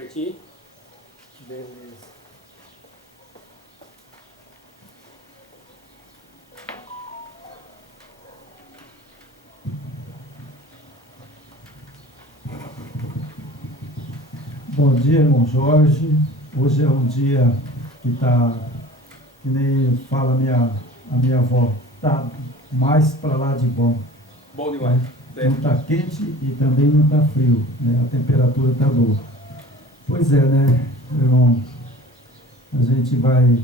Certinho? Beleza. Bom dia, irmão Jorge. Hoje é um dia que está, que nem fala a minha avó, está mais para lá de bom. Bom demais. Não está quente e também não está frio, né? A temperatura está boa. Pois é, né, irmão? A gente vai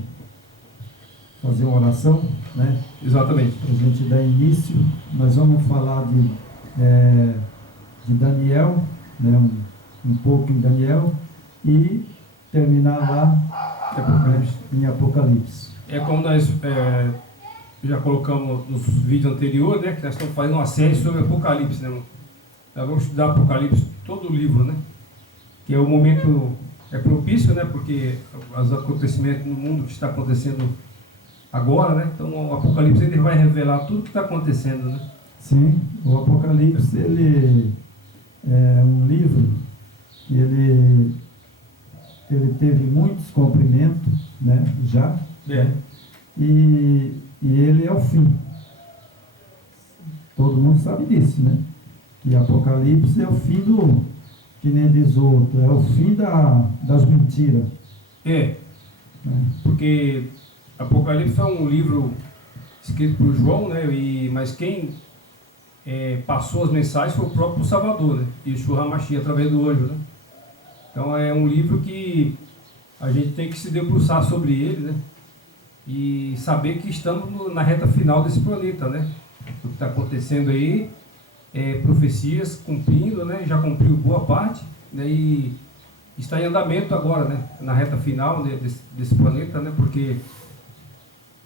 fazer uma oração, né? Exatamente. Para a gente dar início. Nós vamos falar de Daniel, né? Um pouco em Daniel e terminar lá em Apocalipse. É como nós já colocamos nos vídeos anteriores, né? Que nós estamos fazendo uma série sobre Apocalipse, né, irmão? Nós vamos estudar Apocalipse, todo o livro, né? Que é o momento propício, né? Porque os acontecimentos no mundo que está acontecendo agora, né? Então o Apocalipse ele vai revelar tudo o que está acontecendo, né? Sim, o Apocalipse ele é um livro que ele teve muitos comprimentos, né? Já, né? E ele é o fim. Todo mundo sabe disso, né? Que Apocalipse é o fim do, que nem diz outro, é o fim das mentiras. Né? Porque Apocalipse é um livro escrito por João, né? Mas quem passou as mensagens foi o próprio Salvador, né? Yeshua HaMashiach, através do anjo, né? Então é um livro que a gente tem que se debruçar sobre ele, né? E saber que estamos na reta final desse planeta, né? O que está acontecendo aí, profecias cumprindo, né? Já cumpriu boa parte, né? E está em andamento agora, né? Na reta final, né? desse planeta, né? Porque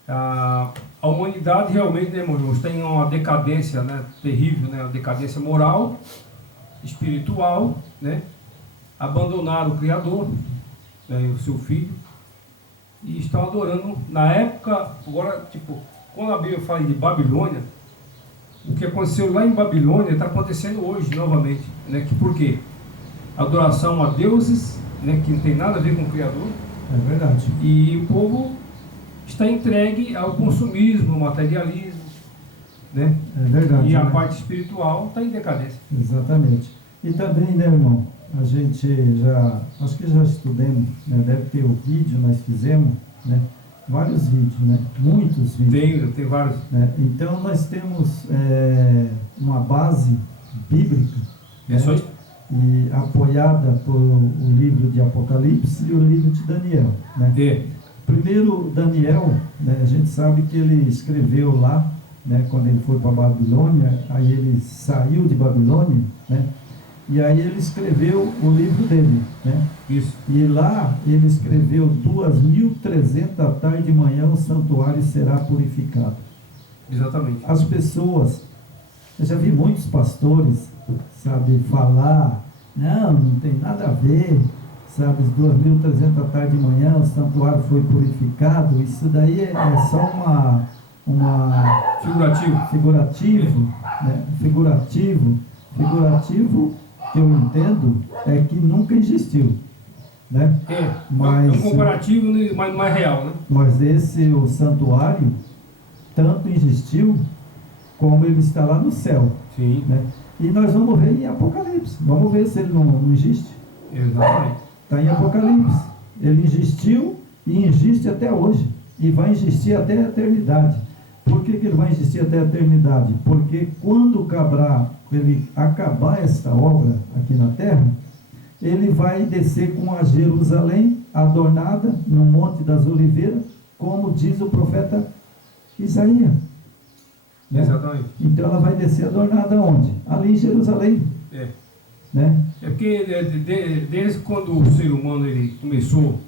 a humanidade realmente, né, irmão, está em uma decadência, né? Terrível, né? Uma decadência moral, espiritual, né? Abandonaram o Criador, né? O seu Filho, e estão adorando na época, agora, tipo, quando a Bíblia fala de Babilônia, o que aconteceu lá em Babilônia está acontecendo hoje novamente, né? Por quê? Adoração a deuses, né? Que não tem nada a ver com o Criador. É verdade. E o povo está entregue ao consumismo, ao materialismo, né? É verdade. E a né? parte espiritual está em decadência. Exatamente. E também, né, irmão, a gente acho que já estudamos, né? Deve ter o vídeo, nós fizemos, né? Vários vídeos, né? Muitos vídeos. Tem vários. Né? Então nós temos uma base bíblica, É só isso. e apoiada por o livro de Apocalipse e o livro de Daniel, né? Primeiro, Daniel, né, a gente sabe que ele escreveu lá, né, quando ele foi para Babilônia, aí ele saiu de Babilônia, né, e aí ele escreveu o livro dele, né? Isso. E lá ele escreveu 2.300 à tarde e manhã o santuário será purificado. Exatamente. As pessoas, eu já vi muitos pastores, sabe, falar, não tem nada a ver, sabe, 2.300 à tarde e manhã o santuário foi purificado. Isso daí é só figurativo, né? Figurativo que eu entendo é que nunca existiu, né? Mas, é um comparativo, mas não é real, né? Mas o santuário tanto existiu como ele está lá no céu. Sim. Né? E nós vamos ver em Apocalipse. Vamos ver se ele não existe. Exatamente. Está em Apocalipse. Ele existiu e existe até hoje. E vai existir até a eternidade. Por que ele vai existir até a eternidade? Porque quando ele acabar esta obra aqui na terra, ele vai descer com a Jerusalém adornada no Monte das Oliveiras, como diz o profeta Isaías. Né? Exatamente. Então ela vai descer adornada onde? Ali em Jerusalém. Né? É porque desde quando o ser humano ele começou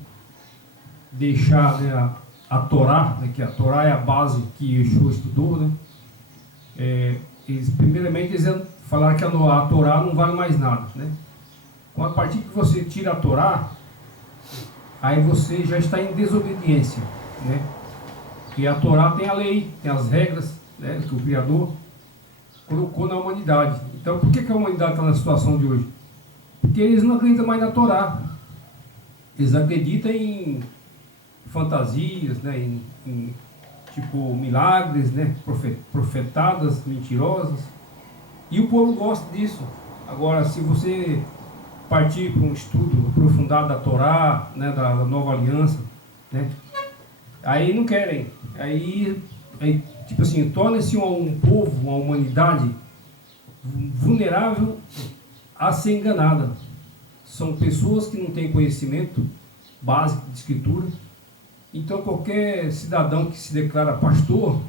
a deixar, né, a Torá, né, que a Torá é a base que Yeshua estudou, né? Primeiramente eles falaram que a Torá não vale mais nada, né? A partir que você tira a Torá, aí você já está em desobediência, né? Porque a Torá tem a lei, tem as regras, né, que o Criador colocou na humanidade. Então por que a humanidade está na situação de hoje? Porque eles não acreditam mais na Torá. Eles acreditam em fantasias, né? Tipo milagres, né? Profetadas mentirosas. E o povo gosta disso. Agora, se você partir para um estudo aprofundado da Torá, né? Da Nova Aliança, né? Aí não querem. Aí tipo assim, torna-se um povo, uma humanidade vulnerável a ser enganada. São pessoas que não têm conhecimento básico de escritura. Então qualquer cidadão que se declara pastor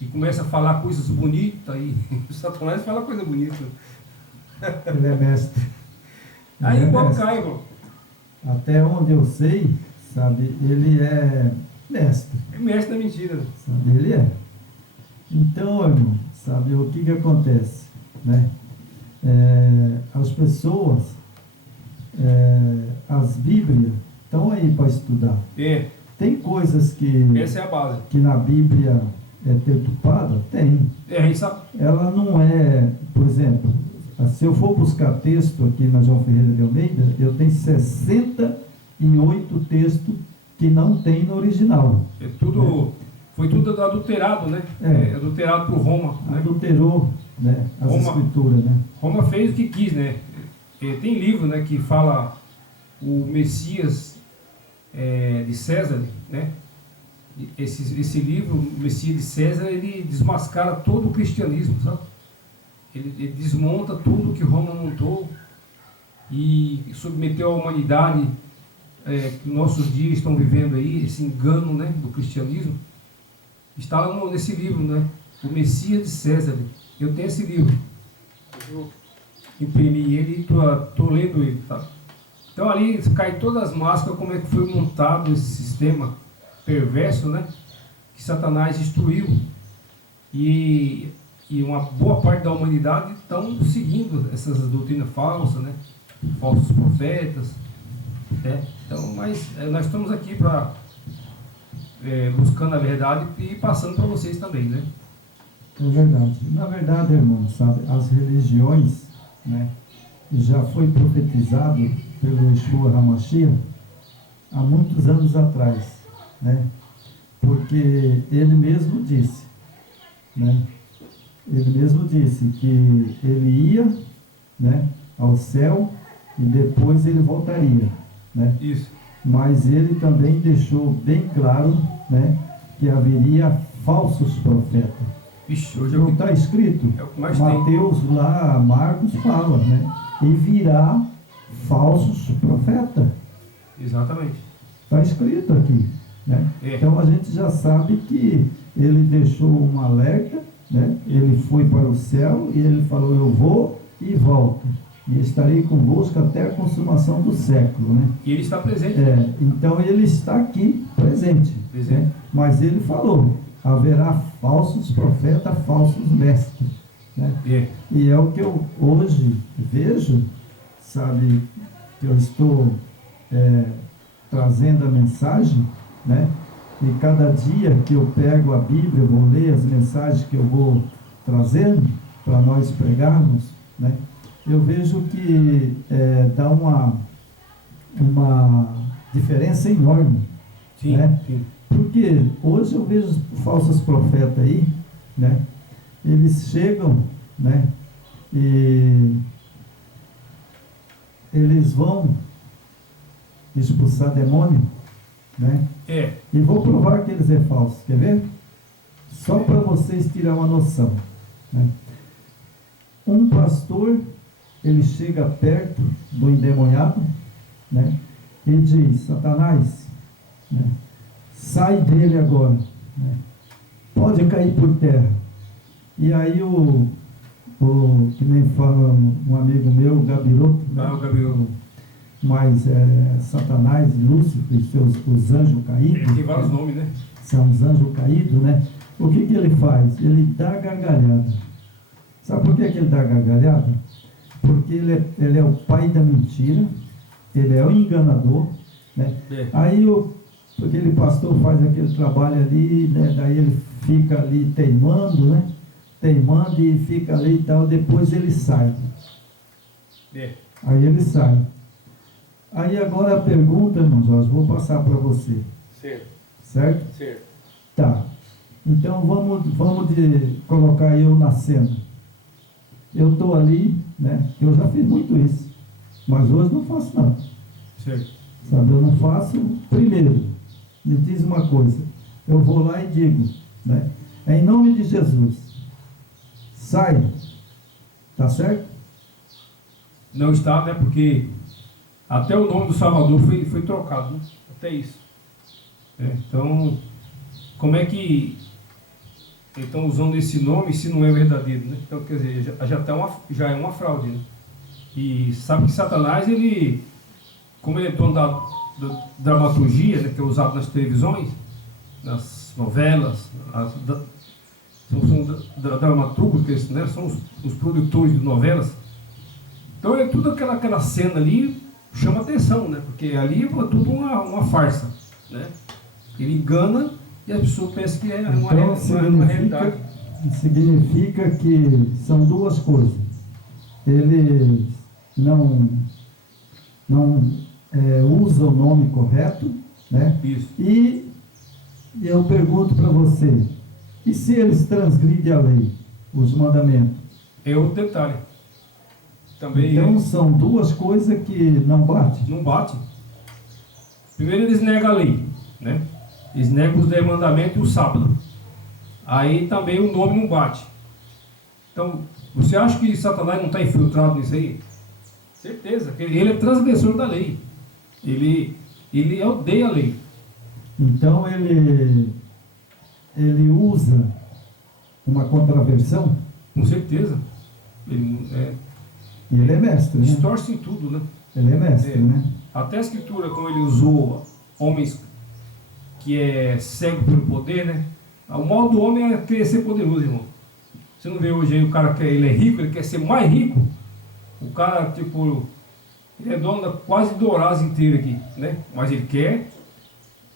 e começa a falar coisas bonitas, e o Satanás fala coisa bonita. Ele é mestre. Aí igual cai, irmão. Até onde eu sei, sabe, ele é mestre. É mestre da mentira. Sabe, ele é. Então, irmão, sabe, o que acontece, né? As pessoas, as Bíblias estão aí para estudar. Tem coisas que... Essa é a base. Que na Bíblia é deturpada? Tem. A gente sabe. Ela não é, por exemplo, se eu for buscar texto aqui na João Ferreira de Almeida, eu tenho 68 textos que não tem no original. Foi tudo adulterado, né? Adulterado por Roma. Né? Adulterou, né, as escrituras, né? Roma fez o que quis, né? Tem livro, né, que fala o Messias de César, né? Esse livro, o Messias de César, ele desmascara todo o cristianismo, sabe? Ele desmonta tudo que Roma montou e submeteu a humanidade que nossos dias estão vivendo aí, esse engano, né, do cristianismo. Está lá nesse livro, né? O Messias de César. Eu tenho esse livro. Eu imprimi ele e estou lendo ele, tá? Então ali cai todas as máscaras, como é que foi montado esse sistema perverso, né? Que Satanás destruiu. E uma boa parte da humanidade estão seguindo essas doutrinas falsas, né? Falsos profetas. Então, mas nós estamos aqui para buscando a verdade e passando para vocês também, né? É verdade. Na verdade, irmão, sabe, as religiões, né, já foi profetizado pelo Yeshua HaMashiach há muitos anos atrás, né? Porque ele mesmo disse, né? Ele mesmo disse que ele ia, né, ao céu e depois ele voltaria, né? Isso. Mas ele também deixou bem claro, né, que haveria falsos profetas. Vixe, hoje não está escrito? É o que mais Mateus tem. Lá, Marcos fala, né? E virá falsos profetas. Exatamente. Está escrito aqui, né? Então a gente já sabe que ele deixou um alerta, né? Ele foi para o céu e ele falou: eu vou e volto. E estarei convosco até a consumação do século, né? E ele está presente. Então ele está aqui presente. Né? Mas ele falou: haverá falsos profetas, falsos mestres. Né? E é o que eu hoje vejo, sabe, que eu estou trazendo a mensagem, né? E cada dia que eu pego a Bíblia, vou ler as mensagens que eu vou trazendo para nós pregarmos, né? Eu vejo que dá uma diferença enorme. Sim, né? sim. Porque hoje eu vejo falsos profetas aí, né? Eles chegam, né? E eles vão expulsar demônio, né? E vou provar que eles é falso, quer ver? Só para vocês tirar uma noção, né? Um pastor, ele chega perto do endemoniado, né? E diz: Satanás, né, sai dele agora, né? Pode cair por terra. E aí que nem fala um amigo meu, o Gabiroto, né? O Gabiroto. Mas Satanás, Lúcifer e os anjos caídos. Tem vários nomes, né? São os anjos caídos, né? O que ele faz? Ele dá gargalhada. Sabe por que ele dá gargalhada? Porque ele é o pai da mentira, ele é o enganador, né? Aí aquele pastor faz aquele trabalho ali, né? Daí ele fica ali teimando, né? Teimando e fica ali e tal, depois ele sai. Aí ele sai. Aí agora a pergunta, irmão Jorge, vou passar para você, Certo. certo? Certo. Tá. Então vamos colocar eu na cena. Eu estou ali, né? Eu já fiz muito isso, mas hoje não faço não. Certo. Sabe, eu não faço. Primeiro, me diz uma coisa. Eu vou lá e digo, né? Em nome de Jesus, sai. Tá certo? Não está, né? Porque até o nome do Salvador foi trocado, né? Até isso. Então, como é que estão usando esse nome se não é verdadeiro, né? Então, quer dizer, já é uma fraude, né? E sabe que Satanás, ele, como ele é dono da dramaturgia, né, que é usado nas televisões, nas novelas, são dramaturgos, que né, são os produtores de novelas. Então é tudo aquela cena ali chama atenção, né? Porque ali é tudo uma farsa, né? Ele engana e as pessoas pensam que é uma realidade. Significa que são duas coisas. Ele não usa o nome correto, né? Isso. E eu pergunto para você, e se eles transgridem a lei, os mandamentos? É outro detalhe. Também então são duas coisas que não batem. Não bate. Primeiro eles negam a lei, né? Eles negam os 10 mandamentos e o sábado. Aí também o nome não bate. Então, você acha que Satanás não está infiltrado nisso aí? Certeza, que ele é transgressor da lei. Ele odeia a lei. Então ele usa uma contraversão? Com certeza. E ele é mestre, né? Distorce em tudo, né? Ele é mestre, né? Até a escritura, como ele usou homens que é cego pelo poder, né? O mal do homem é querer ser poderoso, irmão. Você não vê hoje aí o cara que ele é rico, ele quer ser mais rico. O cara, tipo, ele é dono da quase do Eurasa inteiro aqui, né? Mas ele quer,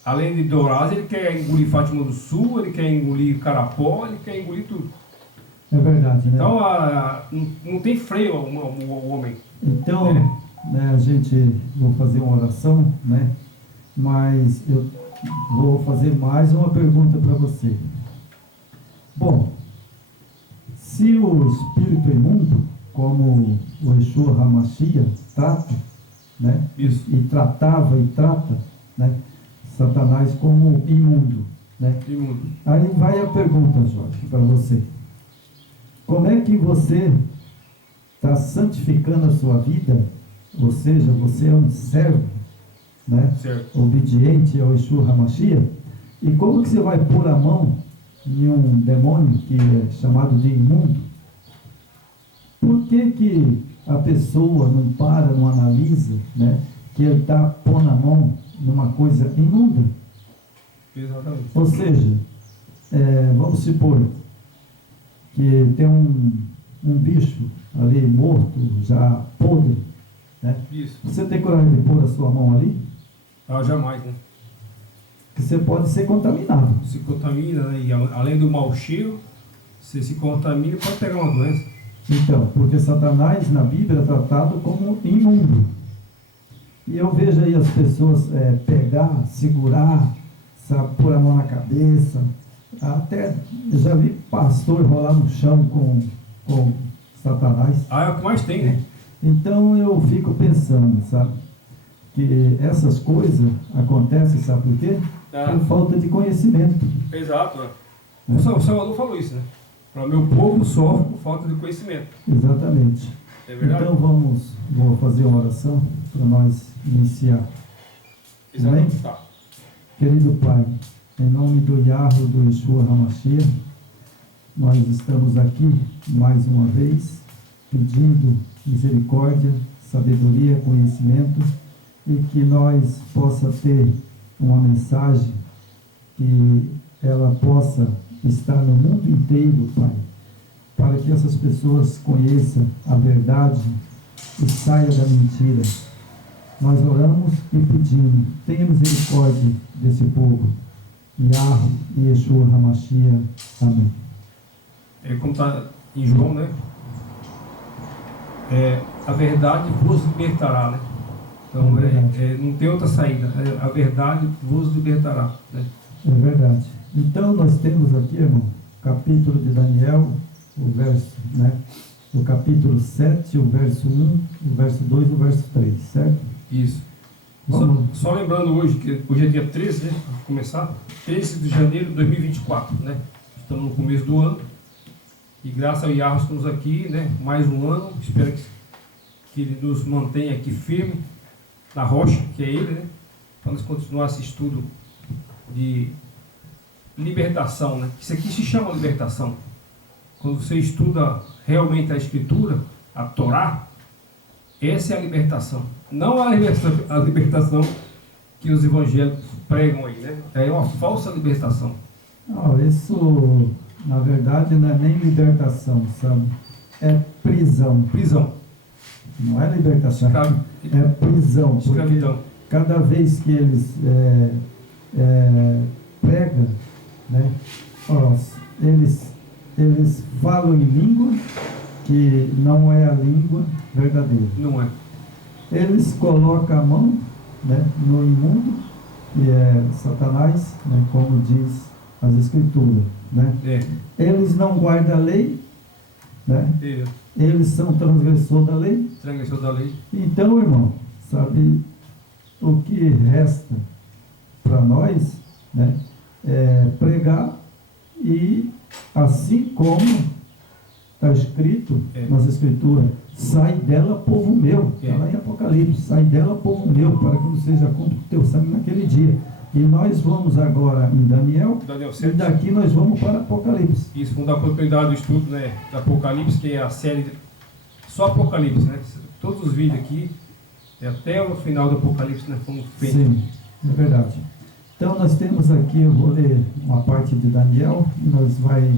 além de Eurasa, ele quer engolir Fátima do Sul, ele quer engolir Carapó, ele quer engolir tudo. É verdade, né? Então, não tem freio o homem. Então, né, vou fazer uma oração, né? Mas eu vou fazer mais uma pergunta para você. Bom, se o espírito imundo, como o Yeshua HaMashiach trata, né? Isso. E tratava e trata, né? Satanás como imundo, né? Imundo. Aí vai a pergunta, Jorge, para você. Como é que você está santificando a sua vida? Ou seja, você é um servo, né? Certo. Obediente ao Yeshua HaMashiach. E como que você vai pôr a mão em um demônio que é chamado de imundo? Por que a pessoa não para, não analisa, né, que ele está pondo a mão numa coisa imunda? Exatamente. Ou seja, vamos supor que tem um bicho ali morto, já podre, né? Isso. Você tem coragem de pôr a sua mão ali? Jamais, né? Que você pode ser contaminado. Se contamina, né? E além do mau cheiro, você se contamina e pode pegar uma doença. Então, porque Satanás na Bíblia é tratado como imundo. E eu vejo aí as pessoas pegar, segurar, sabe, pôr a mão na cabeça. Até já vi pastor rolar no chão com Satanás. É o que mais tem, né? Então eu fico pensando, sabe, que essas coisas acontecem, sabe por quê? Por falta de conhecimento. Exato. O Salvador falou isso, né? Para meu povo sofre por falta de conhecimento. Exatamente. É verdade? Então vou fazer uma oração para nós iniciar. Exatamente. Amém? Tá. Querido Pai, em nome do Yahweh, do Yeshua HaMashiach, nós estamos aqui mais uma vez pedindo misericórdia, sabedoria, conhecimento e que nós possa ter uma mensagem que ela possa estar no mundo inteiro, Pai, para que essas pessoas conheçam a verdade e saiam da mentira. Nós oramos e pedimos, tenha misericórdia desse povo. Yahweh e Yeshua HaMashiach. Amém. Como está em João, né? A verdade vos libertará, né? Então, não tem outra saída. A verdade vos libertará, né? É verdade. Então, nós temos aqui, irmão, capítulo de Daniel, o verso, né? O capítulo 7, o verso 1, o verso 2 e o verso 3, certo? Isso. Só lembrando hoje, que hoje é dia 13, né? Para começar, 13 de janeiro de 2024, né? Estamos no começo do ano. E graças ao Yahweh estamos aqui, né? Mais um ano. Espero que Ele nos mantenha aqui firme na rocha, que é Ele, né? Para nós continuar esse estudo de libertação, né? Isso aqui se chama libertação. Quando você estuda realmente a Escritura, a Torá, essa é a libertação. Não a libertação que os evangélicos pregam aí, né? É uma falsa libertação. Não, isso, na verdade, não é nem libertação, sabe? É prisão. Prisão. Não é libertação, é prisão. Escravidão. Cada vez que eles pregam, né? Eles falam em língua que não é a língua verdadeira. Não é. Eles colocam a mão, né, no imundo, que é Satanás, né, como diz as Escrituras, né? Eles não guardam a lei, né? Eles são transgressor da lei. Transgressor da lei. Então, irmão, sabe, o que resta para nós, né, é pregar, e assim como está escrito nas Escrituras, sai dela, povo meu. Está lá em Apocalipse, sai dela, povo meu, para que não seja contra o teu sangue naquele dia. E nós vamos agora em Daniel 7. E daqui nós vamos para Apocalipse. Isso, vamos dar continuidade do estudo, né, da Apocalipse, que é a série só Apocalipse, né? Todos os vídeos aqui, até o final do Apocalipse, nós fomos feitos. Sim, é verdade. Então nós temos aqui, eu vou ler uma parte de Daniel, e nós vai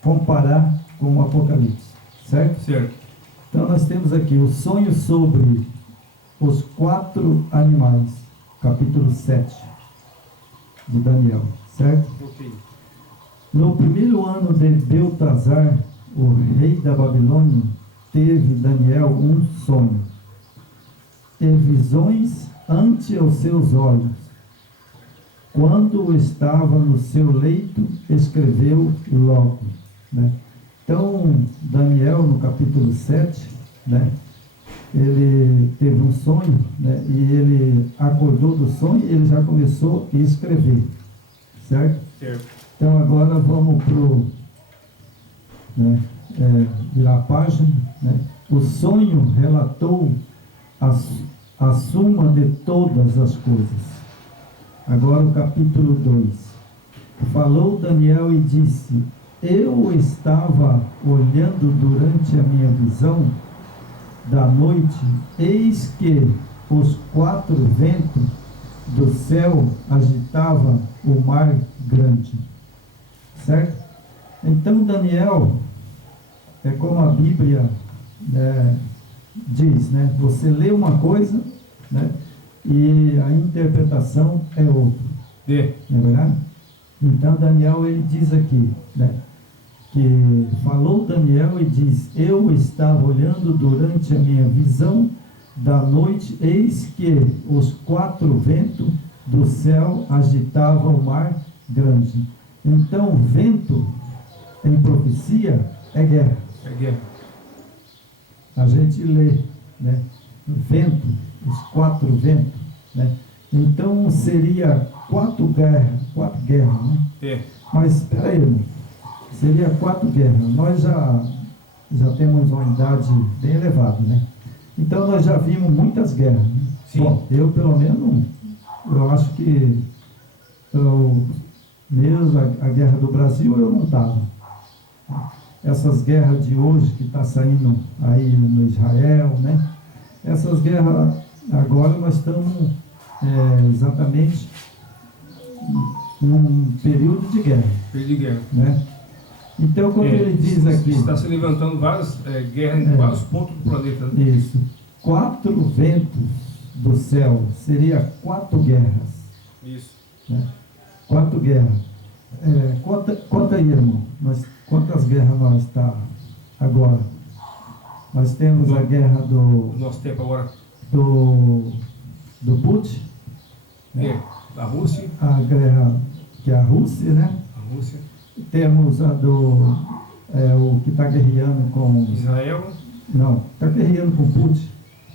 comparar com o Apocalipse, certo? Certo. Então nós temos aqui o sonho sobre os 4 animais, capítulo 7 de Daniel, certo? Ok. No primeiro ano de Beltazar, o rei da Babilônia, teve Daniel um sonho e visões ante os seus olhos. Quando estava no seu leito, escreveu logo, né? Então, Daniel, no capítulo 7, né, ele teve um sonho, né, e ele acordou do sonho e ele já começou a escrever, certo? Certo. Então, agora vamos virar a página, né? O sonho relatou a suma de todas as coisas. Agora o capítulo 2. Falou Daniel e disse: eu estava olhando durante a minha visão da noite, eis que os 4 ventos do céu agitavam o mar grande. Certo? Então Daniel, é como a Bíblia diz, né? Você lê uma coisa, né, e a interpretação é outra. Não é verdade? Então Daniel, ele diz aqui, né, que falou Daniel e diz: eu estava olhando durante a minha visão da noite, eis que os 4 ventos do céu agitavam o mar grande. Então vento em profecia é guerra. É guerra. A gente lê, né, vento, os 4 ventos, né? Então seria 4 guerras, né? Mas espera aí, irmão. Seria 4 guerras. Nós já temos uma idade bem elevada, né? Então nós já vimos muitas guerras, né? Sim. Bom, eu pelo menos, eu acho que mesmo a guerra do Brasil eu não estava. Essas guerras de hoje que está saindo aí no Israel, né? Essas guerras, agora nós estamos exatamente num período de guerra. Período de guerra. Né? Então, como ele diz aqui... Está se levantando várias guerras em vários pontos do planeta. Né? Isso. 4 ventos do céu, seria 4 guerras. Isso. Né? 4 guerras. Conta aí, irmão. Quantas guerras nós está agora? Nós temos a guerra do... No nosso tempo agora. do Putin, É, da Rússia. a guerra que é a Rússia, né? A Rússia. Temos o que está guerreando com... Israel. Não, está guerreando com Putin,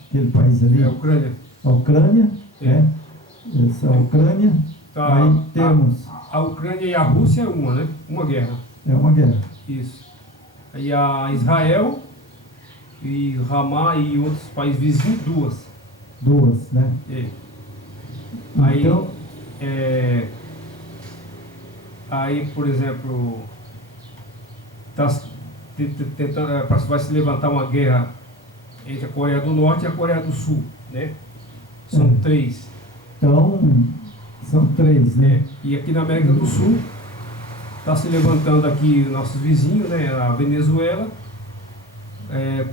aquele país ali. É a Ucrânia. A Ucrânia, É. né? Essa é a Ucrânia. Tá, Aí temos... a Ucrânia e a Rússia é uma, né? Uma guerra. É uma guerra. Isso. Aí a Israel e Ramá e outros países vizinhos, duas. Duas, né? É. Aí, Então, aí, por exemplo, tentando, vai se levantar uma guerra entre a Coreia do Norte e a Coreia do Sul, né? São três. então, são três, né? E aqui na América do Sul está se levantando aqui nossos vizinhos, né? A Venezuela,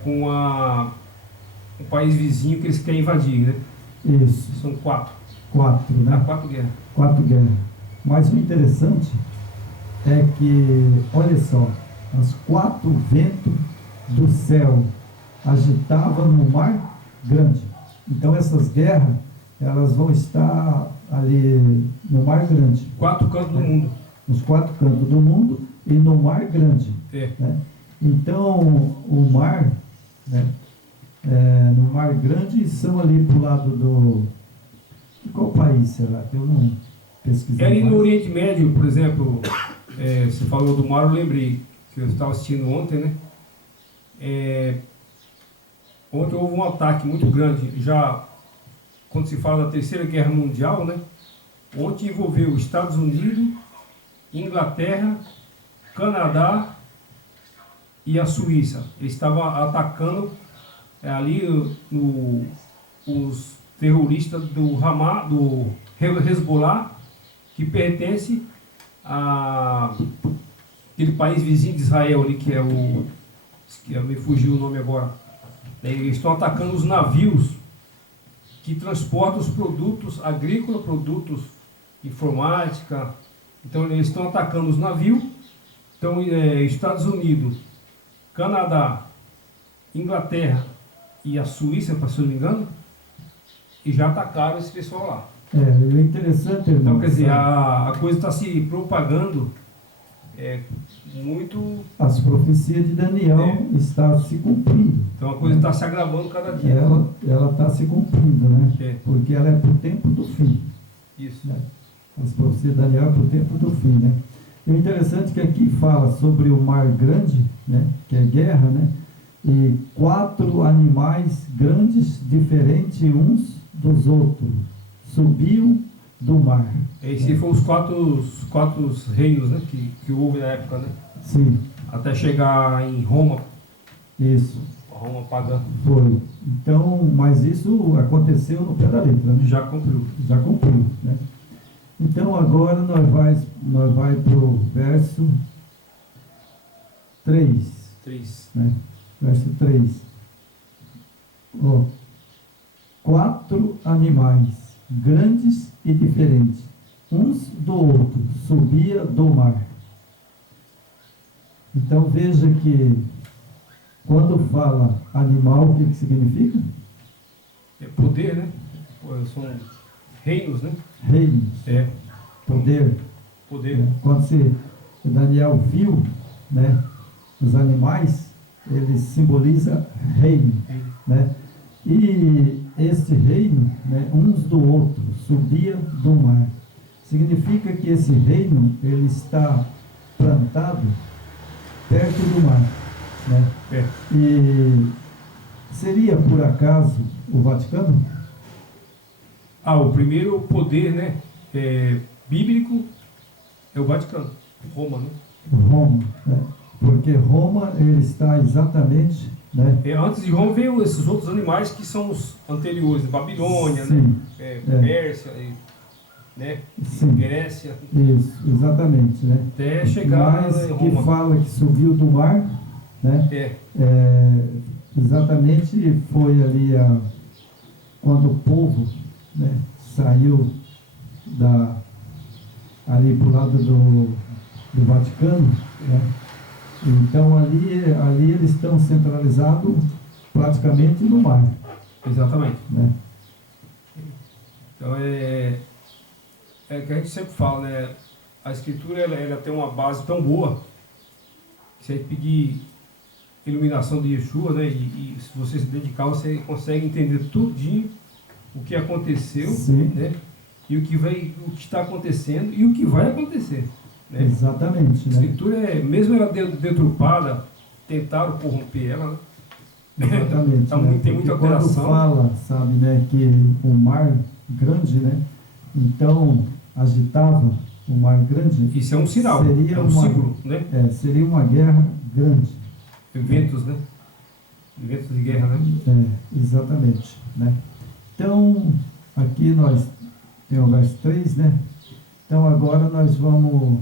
com o país vizinho que eles querem invadir, né? Isso, São quatro. quatro, Há né? 4 guerras. 4 guerras. Mas o interessante é que, olha só, os 4 ventos do céu agitavam no mar grande. Então essas guerras, elas vão estar ali no mar grande. 4 cantos do mundo. Nos 4 cantos do mundo e no mar grande. É. Né? Então o mar, né, no mar grande são ali para o lado de qual país será? Que eu não pesquisei. Ali no mais. Oriente Médio, por exemplo, você falou do mar, eu lembrei que eu estava assistindo ontem, né? Ontem houve um ataque muito grande, já quando se fala da Terceira Guerra Mundial, né? Ontem envolveu os Estados Unidos, Inglaterra, Canadá e a Suíça. Eles estavam atacando ali os terroristas do Hamas, do Hezbollah, que pertence a aquele país vizinho de Israel ali, que me fugiu o nome agora. Eles estão atacando os navios que transportam os produtos agrícolas, produtos informática. Então eles estão atacando os navios. Então Estados Unidos, Canadá, Inglaterra e a Suíça, se eu não me engano, e já atacaram esse pessoal lá. É interessante, irmão. Então, quer dizer, a coisa está se propagando muito. As profecias de Daniel estão se cumprindo. Então a coisa está se agravando cada dia. Ela está se cumprindo, né? Porque ela é para o tempo do fim. Isso. Né? As profecias de Daniel é para o tempo do fim, né? E o interessante é que aqui fala sobre o mar grande, né? Que é guerra, né? E 4 animais grandes, diferentes uns dos outros, subiam do mar. Esses foram os quatro reinos, né, que houve na época, né? Sim. Até chegar em Roma, Isso. Roma pagã. Foi. Então, mas isso aconteceu no pé da letra, né? Já cumpriu. Já cumpriu, né? Então agora nós vai para o verso 3. 3. Né? Verso 3. 4 animais, grandes e diferentes, uns do outro, subia do mar. Então veja que quando fala animal, o que significa? É poder, né? São reinos, né? Reinos, poder. Poder. Quando Daniel viu, né, os animais, ele simboliza reino, né? E este reino, né, uns do outro, subia do mar. Significa que esse reino, ele está plantado perto do mar, né? E seria, por acaso, o Vaticano? O primeiro poder, né, bíblico é o Vaticano, Roma, né? Roma, né? Porque Roma, ele está exatamente, né? Antes de Roma veio esses outros animais que são os anteriores, Babilônia, Sim, né? Pérsia, né? sim. Grécia, Isso, exatamente, né? até chegar Mas em que Roma. fala que subiu do mar, né? Exatamente foi ali quando o povo, né, saiu ali para o lado do Vaticano, né? Então ali eles estão centralizados praticamente no mar, Exatamente. né? Então é que a gente sempre fala, né? A escritura ela tem uma base tão boa que se a gente pedir iluminação de Yeshua, né? E se você se dedicar, você consegue entender tudinho o que aconteceu, Sim. né? E o que está acontecendo e o que vai acontecer, né? Exatamente, A né? escritura mesmo ela deturpada, tentaram corromper ela, né? Exatamente. Então, né? tem muita Porque quando alteração. fala, sabe, né, que o mar grande, né? Então agitava o mar grande. Isso é um sinal, Seria é um símbolo, né? Seria uma guerra grande. Eventos, né? Eventos de guerra, né? Exatamente, né? Então, aqui nós temos o verso 3, né? Então agora nós vamos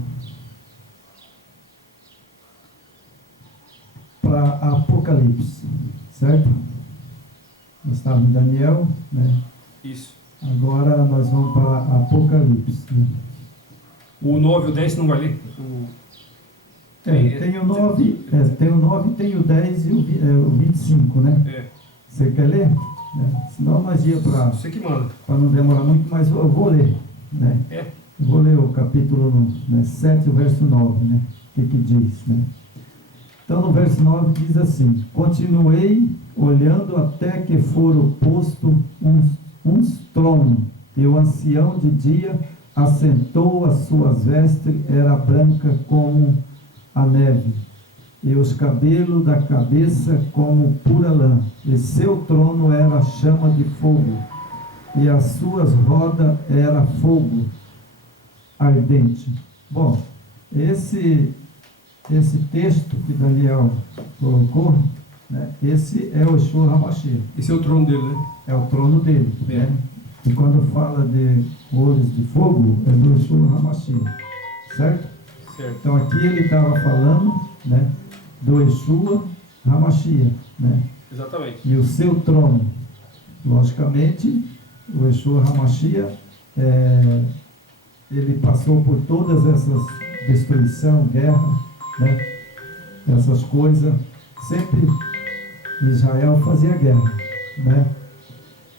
para Apocalipse, certo? Nós estávamos em Daniel, né? Isso. Agora nós vamos para Apocalipse, né? O 9 e o 10 não vai ler? Tem o 9, tem o 10 e o 25, né? É. Você quer ler? Senão nós ia para Você que manda. não demorar muito, mas eu vou ler, né? É. Eu vou ler o capítulo 7, o verso 9, né? O que diz, né? Então no verso 9 diz assim: continuei olhando até que foram postos uns tronos, e o ancião de dia assentou, as suas vestes era branca como a neve, e os cabelos da cabeça como pura lã, e seu trono era chama de fogo, e as suas rodas era fogo ardente. Bom, esse texto que Daniel colocou, né, esse é o Yeshua HaMashiach. Esse é o trono dele, né? É o trono dele. É. Né? E quando fala de olhos de fogo, é do Yeshua HaMashiach. Certo? Certo. Então aqui ele estava falando, né, do Yeshua HaMashiach, né? Exatamente. E o seu trono. Logicamente, o Yeshua HaMashiach, ele passou por todas essas destruição, guerra, né? Essas coisas. Sempre Israel fazia guerra, né?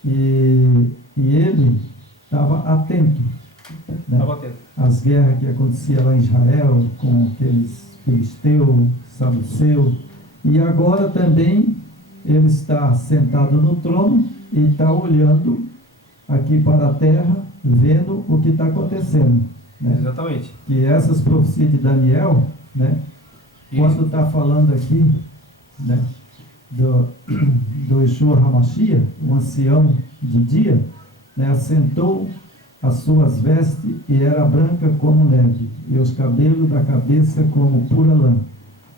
E ele estava atento, né? Estava atento. As guerras que aconteciam lá em Israel, com aqueles filisteus, saduceus, e agora também ele está sentado no trono e está olhando aqui para a terra, vendo o que está acontecendo, né? Exatamente. Que essas profecias de Daniel, né? Isso. Quando está falando aqui, né, do Yeshua HaMashiach, o ancião de dia, né, assentou as suas vestes e era branca como neve, e os cabelos da cabeça como pura lã,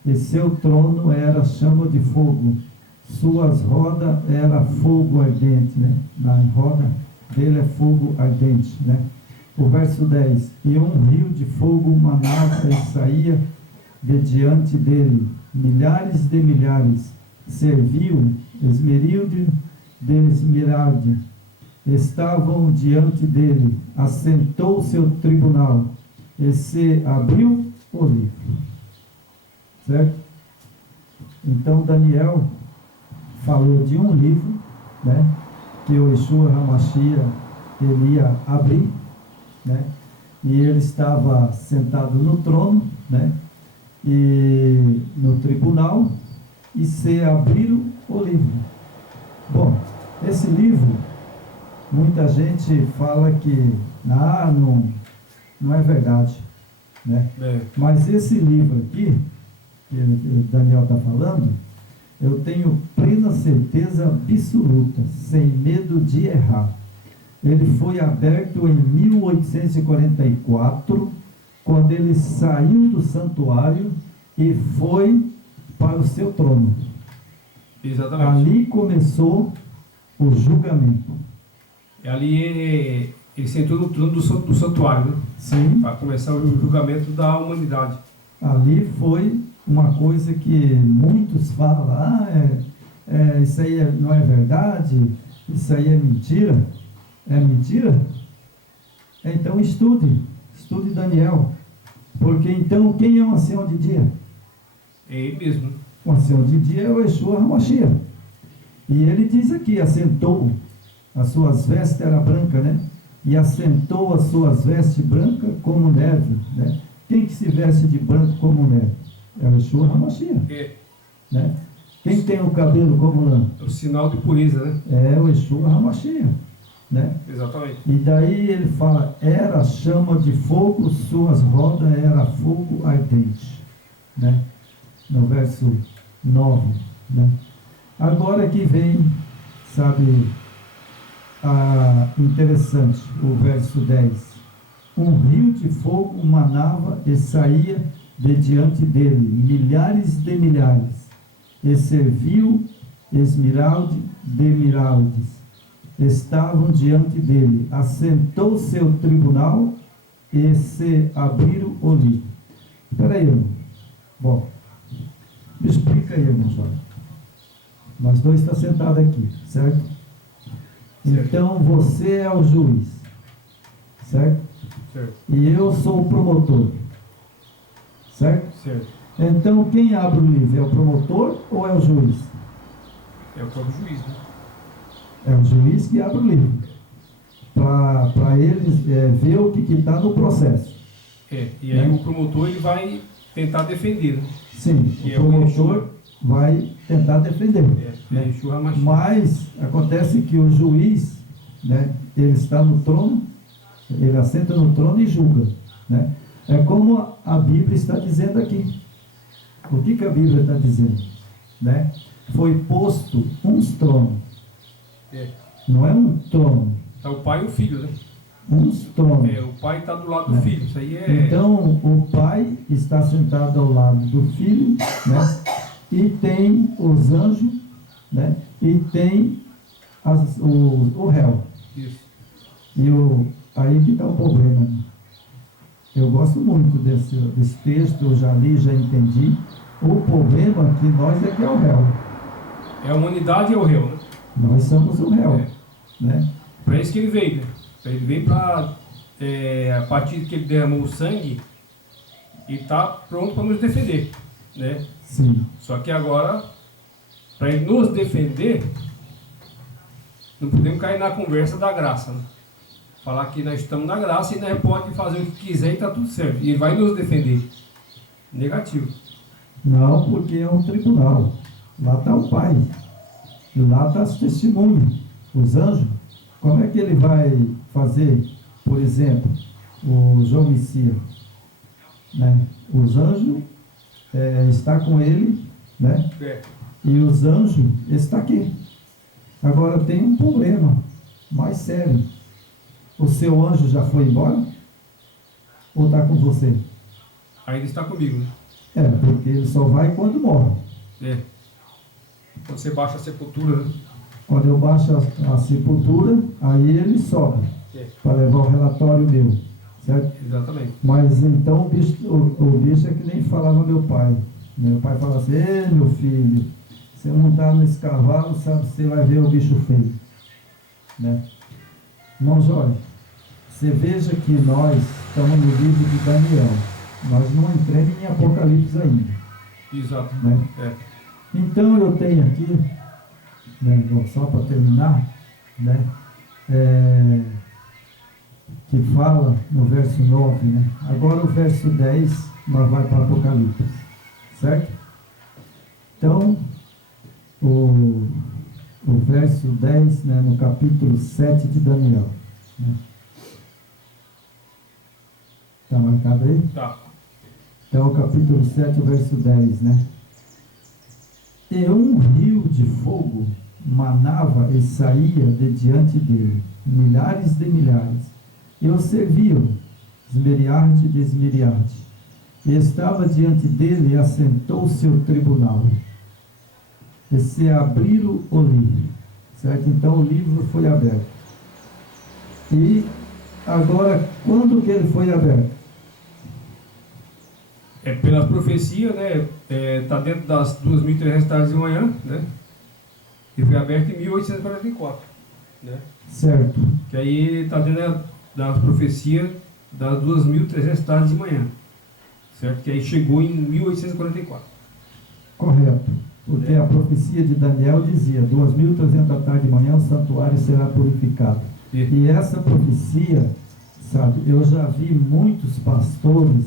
e seu trono era chama de fogo, suas rodas era fogo ardente, né? Na roda dele é fogo ardente, né? O verso 10: e um rio de fogo manava e saía de diante dele, milhares de milhares serviam, esmerilde de esmeralda, estavam diante dele, assentou seu tribunal, e se abriu o livro. Certo? Então Daniel falou de um livro, né, que o Yeshua HaMashiach ele ia abrir, né, e ele estava sentado no trono, né, e no tribunal, e se abriram o livro. Bom, esse livro, muita gente fala que não é verdade, né? Mas esse livro aqui, que Daniel está falando, eu tenho plena certeza absoluta, sem medo de errar. Ele foi aberto em 1844, quando ele saiu do santuário e foi para o seu trono. Exatamente. Ali começou o julgamento. Ali ele sentou no trono do santuário, né? Sim. Para começar o julgamento da humanidade. Ali foi uma coisa que muitos falam, isso aí não é verdade, isso aí é mentira. É mentira? Então estude Daniel. Porque então quem é o ancião de dia? É ele mesmo. O ancião de dia é o Yeshua HaMashiach. E ele diz aqui, assentou, as suas vestes era branca, né? E assentou as suas vestes brancas como neve, né? Quem que se veste de branco como neve? É o Yeshua HaMashiach, É, né? Quem tem o cabelo como lã? é o sinal de pureza, né? É o Yeshua HaMashiach, né? Exatamente. E daí ele fala, era chama de fogo, suas rodas era fogo ardente, né? No verso 9, né? Agora que vem, sabe, interessante, o verso 10. Um rio de fogo manava e saía de diante dele, milhares de milhares, e serviu esmeralde de esmeraldes. Estavam diante dele, assentou seu tribunal e se abriram o livro. Espera aí, irmão. Bom, me explica aí, irmão Jorge. Nós dois estamos sentados aqui, certo? Então você é o juiz, certo? Certo. E eu sou o promotor, certo? Certo. Então quem abre o livro? É o promotor ou é o juiz? É o próprio juiz, né? É o juiz que abre o livro, para eles ver o que está no processo. É, e aí o promotor ele vai tentar defender, né? Sim, Que o é o promotor vai tentar defender. É Yeshua HaMashiach. Mas acontece que o juiz, né, ele está no trono, ele assenta no trono e julga, né? É como a Bíblia está dizendo aqui. O que a Bíblia está dizendo? Né? Foi posto uns tronos. É. Não é um trono, É o pai e o filho, né? uns tronos. É, o pai está do lado do filho. Isso aí é. Então o pai está sentado ao lado do filho, né? E tem os anjos, né? E tem o réu. Isso. E aí que está o problema. Né? Eu gosto muito desse texto, eu já li, já entendi. O problema é que nós é que é o réu. É a humanidade e é o réu, né? Nós somos o réu. Né? Para isso que ele veio, né? Ele veio para, a partir que ele derramou o sangue, e está pronto para nos defender, né? Sim. Só que agora, para ele nos defender, não podemos cair na conversa da graça, né? Falar que nós estamos na graça e nós podemos fazer o que quiser e está tudo certo. E ele vai nos defender. Negativo. Não, porque é um tribunal. Lá está o pai. E lá está os testemunhos, os anjos. Como é que ele vai fazer, por exemplo, o João Messias? Né? Os anjos estão com ele, né? E os anjos estão aqui. Agora tem um problema mais sério. O seu anjo já foi embora? Ou está com você? Ainda está comigo, né? Porque ele só vai quando morre. Quando você baixa a sepultura, né? Quando eu baixo a sepultura, aí ele sobe para levar o relatório meu, certo? Exatamente. Mas então o bicho é que nem falava meu pai. Meu pai falava assim: ei, meu filho, você montar nesse cavalo, sabe, você vai ver o bicho feio, né? Irmão Jorge, você veja que nós estamos no livro de Daniel, nós não entramos em Apocalipse ainda. Exato. Né? Então eu tenho aqui, né, só para terminar, né, que fala no verso 9, né? Agora o verso 10 nós vai para Apocalipse, certo? Então o verso 10, né, no capítulo 7 de Daniel, né? Está marcado aí? Tá. Então o capítulo 7, o verso 10, né? E um rio de fogo manava e saía de diante dele, milhares de milhares, e o serviam, esmeriarde de esmeriarde. E estava diante dele e assentou seu tribunal. E se abriram o livro, certo? Então o livro foi aberto. E agora, quando que ele foi aberto? Pelas profecias, né? Está dentro das 2.300 tardes de manhã, né? E foi aberto em 1844, né? Certo. Que aí está dentro das profecias das 2.300 tardes de manhã, certo? Que aí chegou em 1844. Correto. Porque a profecia de Daniel dizia, 2.300 da tarde de manhã o santuário será purificado. E essa profecia, sabe, eu já vi muitos pastores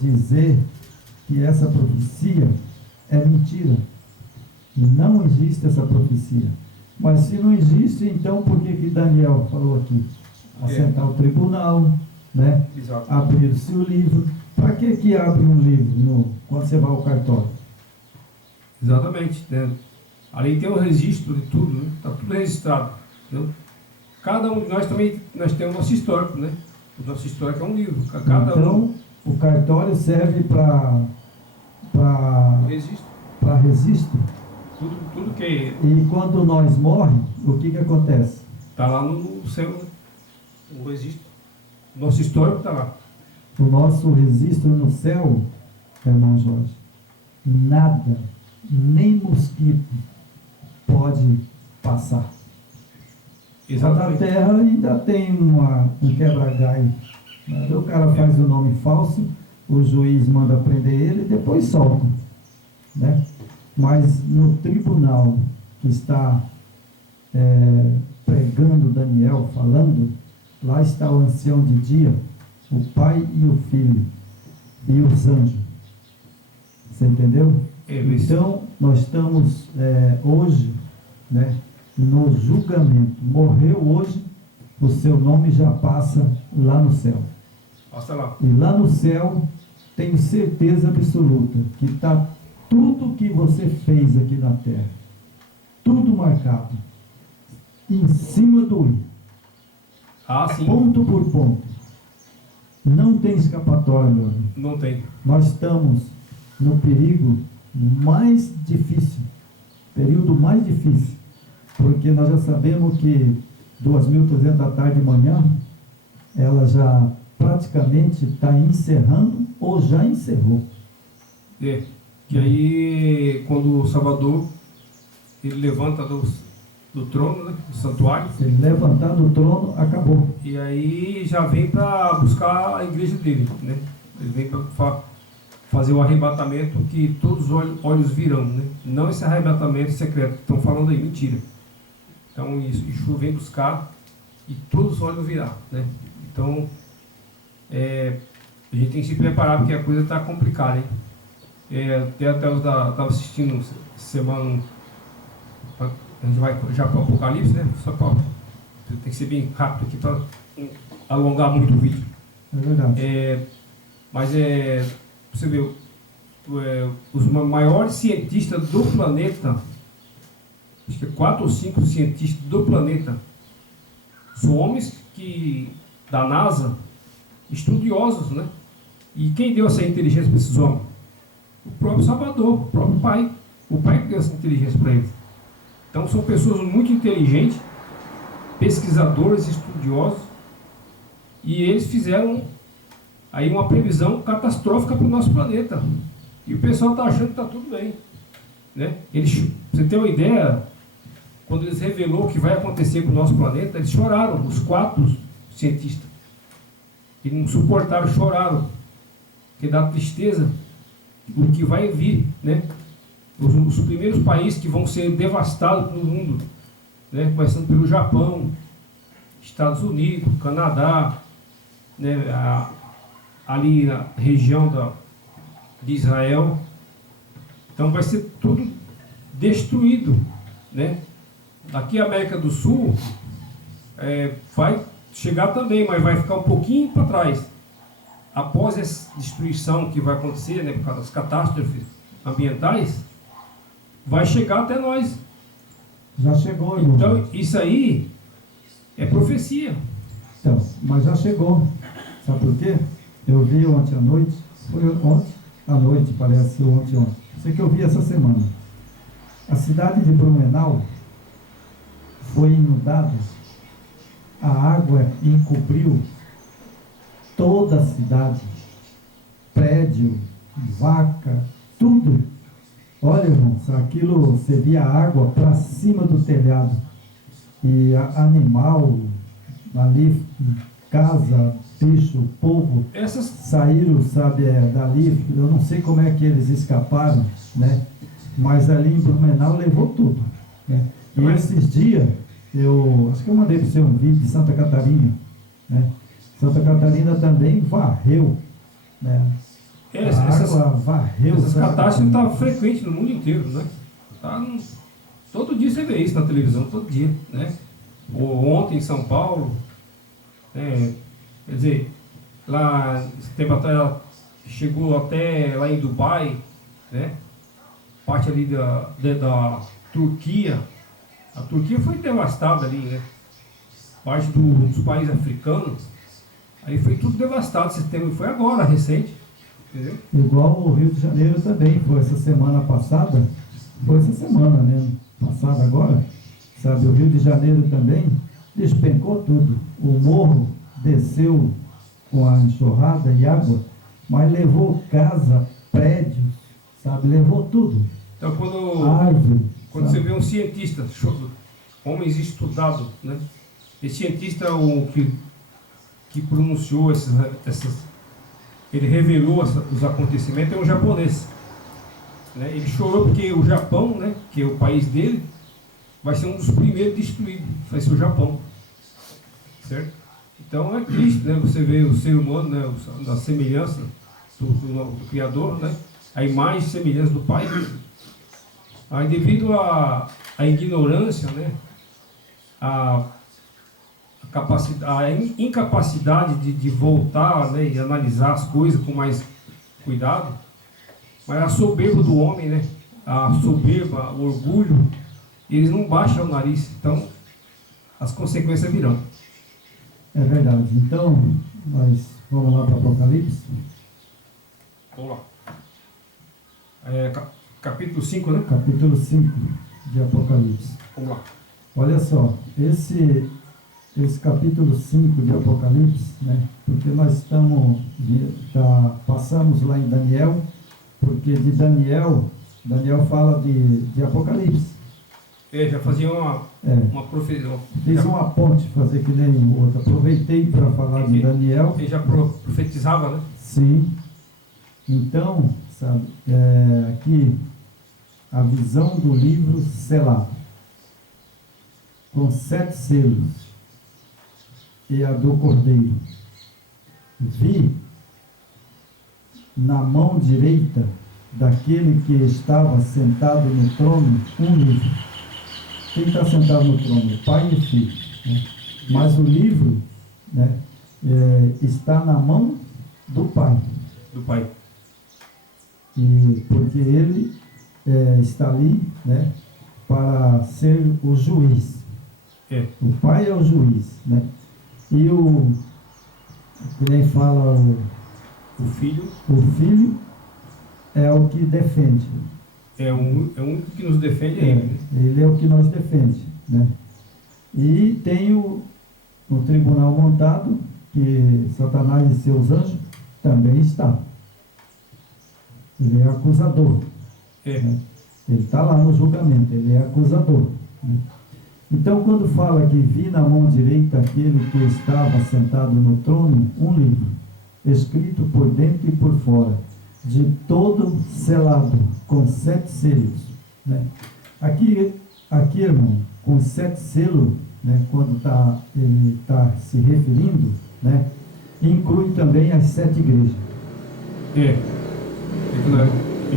dizer que essa profecia é mentira. Não existe essa profecia. Mas se não existe, então por que Daniel falou aqui? Assentar o tribunal, né? Abrir-se o livro. Para que abre um livro quando você vai ao cartório? Exatamente, né? Ali tem o registro de tudo, né? Está tudo registrado, entendeu? Cada um de nós também, nós temos o nosso histórico, né? O nosso histórico é um livro. Então, o cartório serve para registro. Tudo que... E quando nós morremos, o que acontece? Está lá no céu, né? O registro. O nosso histórico está lá. O nosso registro no céu, irmão Jorge, nada, nem mosquito pode passar. Exatamente. Na terra ainda tem um quebra-galho. O cara faz o nome falso, o juiz manda prender ele e depois solta, né? Mas no tribunal que está pregando Daniel, falando, lá está o ancião de dia, o pai e o filho, e os anjos. Você entendeu? Então, nós estamos hoje, né, no julgamento. Morreu hoje, o seu nome já passa lá no céu. Passa lá. E lá no céu, tenho certeza absoluta que está tudo que você fez aqui na terra, tudo marcado, em cima do i. Sim. Ponto por ponto. Não tem escapatória, meu amigo. Não tem. Nós estamos no período mais difícil, período mais difícil, porque nós já sabemos que 2.300 da tarde de manhã, ela já praticamente está encerrando ou já encerrou. Que aí, quando o Salvador, ele levanta do trono, né, do santuário. Se ele levantar do trono, acabou. E aí já vem para buscar a igreja dele, né? Ele vem para fazer o arrebatamento que todos os olhos virão, né? Não esse arrebatamento secreto que estão falando aí, mentira. Então, Yeshua vem buscar e todos os olhos virão, né? Então, a gente tem que se preparar porque a coisa está complicada, hein? Até eu estava assistindo semana, a gente vai já para o Apocalipse, né? Só para tem que ser bem rápido aqui para alongar muito o vídeo. É verdade. Mas você vê, os maiores cientistas do planeta, acho que 4 ou 5 cientistas do planeta, são homens da NASA, estudiosos, né? E quem deu essa inteligência para esses homens? O próprio Salvador, o próprio Pai. O Pai que deu essa inteligência para eles. Então são pessoas muito inteligentes, pesquisadores, estudiosos, e eles fizeram aí uma previsão catastrófica para o nosso planeta. E o pessoal está achando que está tudo bem, né? Você tem uma ideia, quando eles revelou o que vai acontecer com o nosso planeta, eles choraram, os 4 cientistas. Eles não suportaram, choraram, porque dá tristeza o que vai vir, né? Os primeiros países que vão ser devastados no mundo, né? Começando pelo Japão, Estados Unidos, Canadá, né? Ali na região de Israel. Então vai ser tudo destruído, né? Aqui a América do Sul vai chegar também, mas vai ficar um pouquinho para trás. Após essa destruição que vai acontecer, né, por causa das catástrofes ambientais, vai chegar até nós. Já chegou, irmão. Então, isso aí é profecia. Então, mas já chegou. Sabe por quê? Eu vi ontem à noite, foi ontem à noite, parece, ontem. Sei que eu vi essa semana. A cidade de Blumenau foi inundada, a água encobriu toda a cidade, prédio, vaca, tudo. Olha, irmãos, aquilo, você via água para cima do telhado, e animal ali, casa, bicho, povo, saíram, sabe, dali. Eu não sei como é que eles escaparam, né? mas ali em Blumenau levou tudo, né? E esses dias, acho que eu mandei para você um vídeo de Santa Catarina, né? Santa Catarina também varreu, né? Varreu. Essas catástrofes estão frequentes no mundo inteiro, né? Todo dia você vê isso na televisão, todo dia, né? Ontem em São Paulo, quer dizer, lá, esse tempo atrás, chegou até lá em Dubai, né? Parte ali da Turquia. A Turquia foi devastada ali, né? Parte dos países africanos, aí foi tudo devastado. Esse tempo foi agora, recente, entendeu? Igual o Rio de Janeiro também, foi essa semana passada, passada agora, sabe, o Rio de Janeiro também despencou tudo. O morro desceu com a enxurrada e água, mas levou casa, prédios, sabe, levou tudo. Então Árvore, quando você vê um cientista, homens estudados, né? Esse cientista que pronunciou ele revelou os acontecimentos, é um japonês, né? Ele chorou porque o Japão, né, que é o país dele, vai ser um dos primeiros destruídos, vai ser o Japão, certo? Então é triste, né, você vê o ser humano, né, a semelhança do Criador, né, a imagem e semelhança do Pai. Aí, devido à ignorância, né, a incapacidade de voltar, né, e analisar as coisas com mais cuidado, mas a soberba do homem, né, a soberba, o orgulho, eles não baixam o nariz, então as consequências virão. É verdade. Então, nós vamos lá para o Apocalipse. Vamos lá. Capítulo 5, né? Capítulo 5 de Apocalipse. Vamos lá. Olha só, esse capítulo 5 de Apocalipse, né? Porque nós passamos lá em Daniel, porque de Daniel fala de Apocalipse. Já fazia uma profecia. Fiz uma ponte, fazer que nem o outro. Aproveitei para falar de Daniel. Ele já profetizava, né? Sim. Então, sabe, aqui a visão do livro selado, com 7 selos, e a do Cordeiro. Vi na mão direita daquele que estava sentado no trono um livro. Quem está sentado no trono? O Pai e o Filho, né? Mas o livro, né, está na mão do Pai. Do Pai. E porque ele está ali, né, para ser o juiz. O Pai é o juiz, né? E que nem fala o Filho é o que defende. É o único que nos defende aí, né? Ele é o que nos defende, né? E tem o tribunal montado, que Satanás e seus anjos também está. Ele é acusador. Né? Ele está lá no julgamento, ele é acusador. Né? Então, quando fala que vi na mão direita aquele que estava sentado no trono, um livro, escrito por dentro e por fora, de todo selado, com 7 selos. Né? Aqui, irmão, com 7 selos, né, quando ele está se referindo, né, inclui também as 7 igrejas.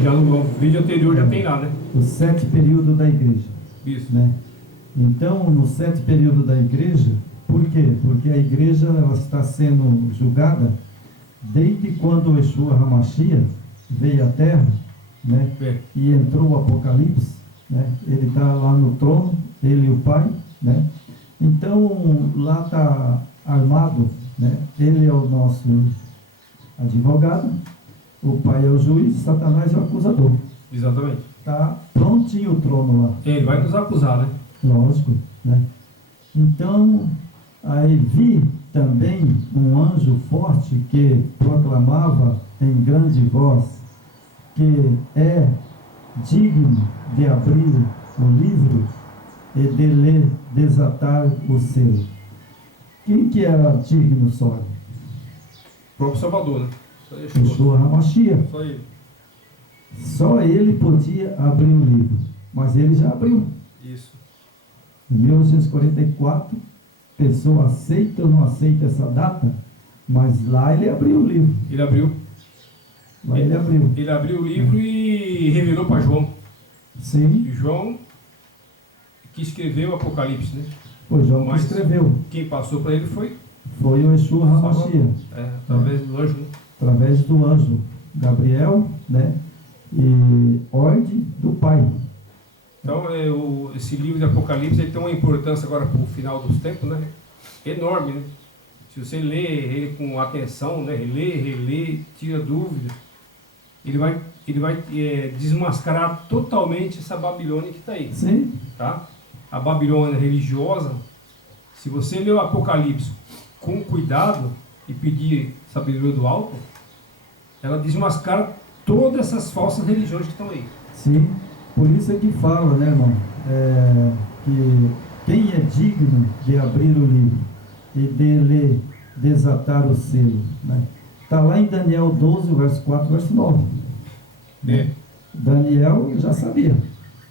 Já no vídeo anterior já tem lá, né? Os 7 períodos da igreja. Isso. Né? Então, no 7 períodos da igreja, por quê? Porque a igreja ela está sendo julgada desde quando o Yeshua HaMashiach veio à Terra, né? E entrou o Apocalipse, né? Ele está lá no trono, ele e o Pai, né? Então, lá está armado, né? Ele é o nosso advogado, o Pai é o juiz, Satanás é o acusador. Exatamente. Está prontinho o trono lá. Ele vai nos acusar, né? Lógico, né? Então, aí vi também um anjo forte que proclamava em grande voz que é digno de abrir o livro e de lhe desatar o selo. Quem que era digno, só? O próprio Salvador, né? Yeshua HaMashiach. Só ele. Só ele podia abrir o livro, mas ele já abriu. Isso. Em 1944, a pessoa aceita ou não aceita essa data, mas lá ele abriu o livro. Ele abriu. Lá ele abriu. Ele abriu o livro e revelou para João. Sim. E João que escreveu o Apocalipse, né? Foi João que Mas escreveu. quem passou para ele foi Foi o Yeshua HaMashiach, através do anjo, né? através do anjo Gabriel, né? E ordem do Pai. Então, esse livro de Apocalipse ele tem uma importância agora para o final dos tempos, né? Enorme, né? Se você lê ele com atenção, né? Relê, tira dúvida, ele vai desmascarar totalmente essa Babilônia que está aí. Sim. Tá? A Babilônia religiosa, se você ler o Apocalipse com cuidado e pedir sabedoria do alto, ela desmascara todas essas falsas religiões que estão aí. Sim. Por isso é que fala, né, irmão, que quem é digno de abrir o livro e de ler, desatar o selo, né? Está lá em Daniel 12, verso 4, verso 9. Né? Daniel já sabia.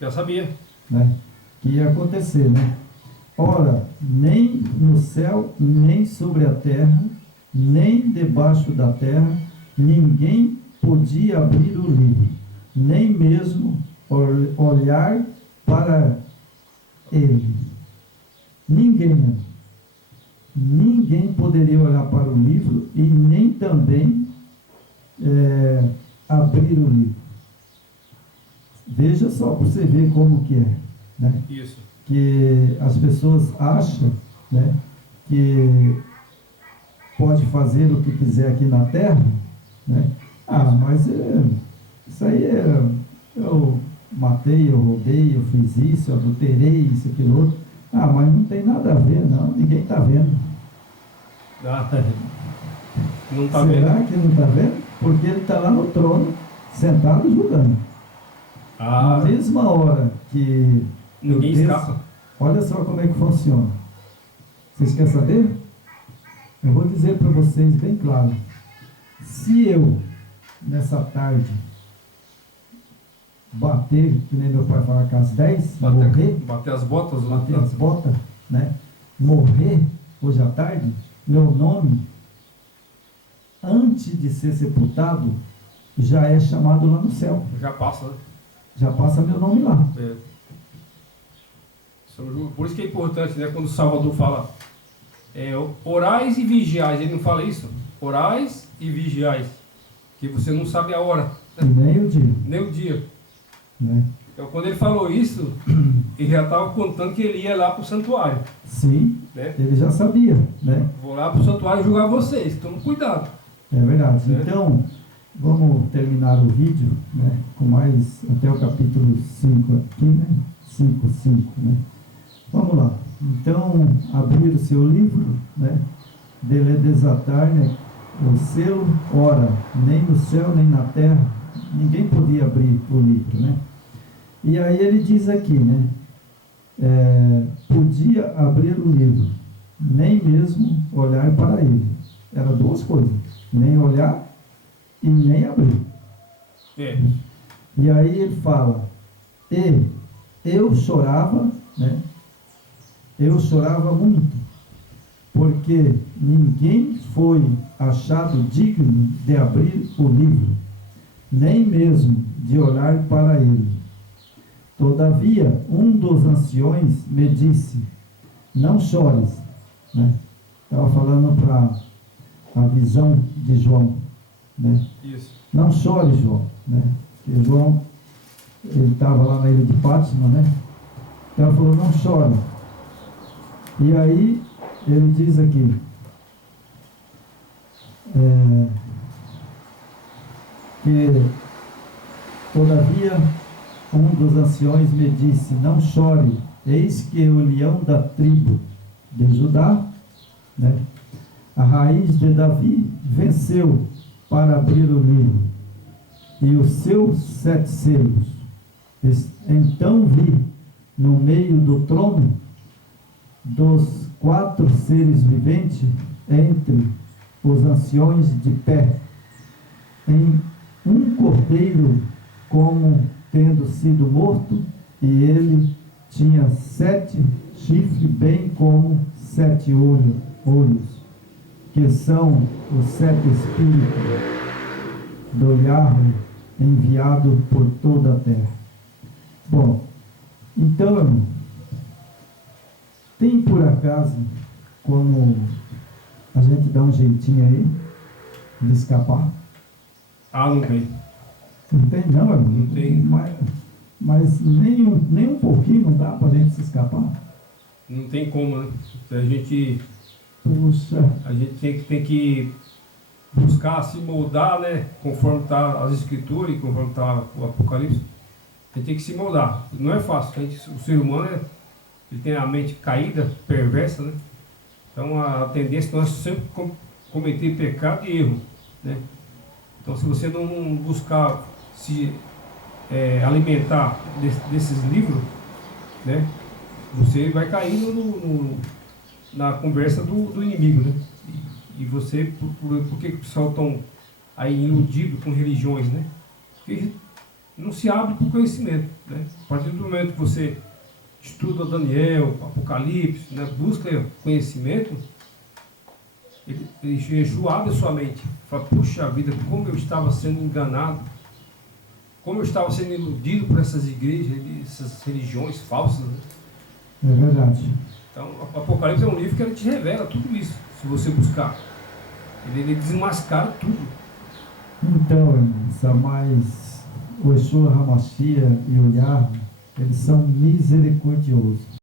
Já sabia. Né? Que ia acontecer, né? Ora, nem no céu, nem sobre a terra, nem debaixo da terra, ninguém podia abrir o livro, nem mesmo olhar para ele. Ninguém, né? Ninguém poderia olhar para o livro e nem também abrir o livro. Veja só para você ver como que é, né? Isso. Que as pessoas acham, né, que pode fazer o que quiser aqui na terra, né? Mas isso aí eu matei, eu roubei, eu fiz isso, eu adulterei, isso, aquilo outro. Mas não tem nada a ver, não, ninguém está vendo. Não está vendo? Será que não está vendo? Porque ele está lá no trono, sentado julgando. Na mesma hora que ninguém escapa. Olha só como é que funciona. Vocês querem saber? Eu vou dizer para vocês bem claro. Se eu, nessa tarde, bater, que nem meu pai fala, com as 10, bater as botas, né? Morrer hoje à tarde, meu nome, antes de ser sepultado, já é chamado lá no céu. Já passa, né? Já passa meu nome lá. Por isso que é importante, né? Quando o Salvador fala orais e vigiais, ele não fala isso? Orais e vigiais, que você não sabe a hora. E nem o dia. Nem o dia. Né? Então, quando ele falou isso, ele já estava contando que ele ia lá para o santuário. Sim, né? Ele já sabia, né? Vou lá para o santuário julgar vocês, tomem cuidado. É verdade. Então, vamos terminar o vídeo, né, com mais, até o capítulo 5 aqui, né? 5:5, né? Vamos lá. Então, abrir o seu livro, né? Dele desatar, né? O selo, ora, nem no céu, nem na terra, ninguém podia abrir o livro, né? E aí ele diz aqui, né? Podia abrir o livro, nem mesmo olhar para ele. Eram duas coisas, nem olhar e nem abrir. E aí ele fala, e eu chorava, né? Eu chorava muito, porque ninguém foi achado digno de abrir o livro, nem mesmo de olhar para ele. Todavia, um dos anciões me disse, não chores, né? Estava falando para a visão de João, né? Isso. Não chore, João, né? Porque João, ele estava lá na ilha de Fátima, né? Então ele falou, não chore. E aí ele diz aqui, que todavia um dos anciões me disse, não chore, eis que o leão da tribo de Judá, né, a raiz de Davi, venceu para abrir o livro e os seus 7 selos. Então vi no meio do trono dos 4 seres viventes, entre os anciões de pé, em um cordeiro como tendo sido morto, e ele tinha 7 chifres, bem como 7 olhos, que são os 7 espíritos do Yahweh enviado por toda a terra. Bom, então, irmão, tem por acaso como a gente dá um jeitinho aí de escapar? Não tem. Não tem não, irmão? Não tem. Mas nem um pouquinho não dá para a gente se escapar? Não tem como, né? A gente Puxa, tem que buscar se moldar, né? Conforme está as escrituras e conforme está o Apocalipse. A gente tem que se moldar. Não é fácil. O ser humano ele tem a mente caída, perversa, né? Então a tendência é nós sempre cometer pecado e erro, né? Então se você não buscar se alimentar desses livros, né? Você vai caindo na conversa do inimigo, né? E você, por que o pessoal estão aí iludido com religiões, né? Porque não se abre para o conhecimento, né? A partir do momento que você estuda Daniel, Apocalipse, né? Busca conhecimento, Yeshua abre a sua mente. Fala, puxa vida, como eu estava sendo enganado, como eu estava sendo iludido por essas igrejas, essas religiões falsas, né? é verdade. Então, o Apocalipse é um livro que ele te revela tudo isso, se você buscar. Ele desmascara tudo. Então, irmãos, mas o Yeshua HaMashiach e o Yahweh, eles são misericordiosos.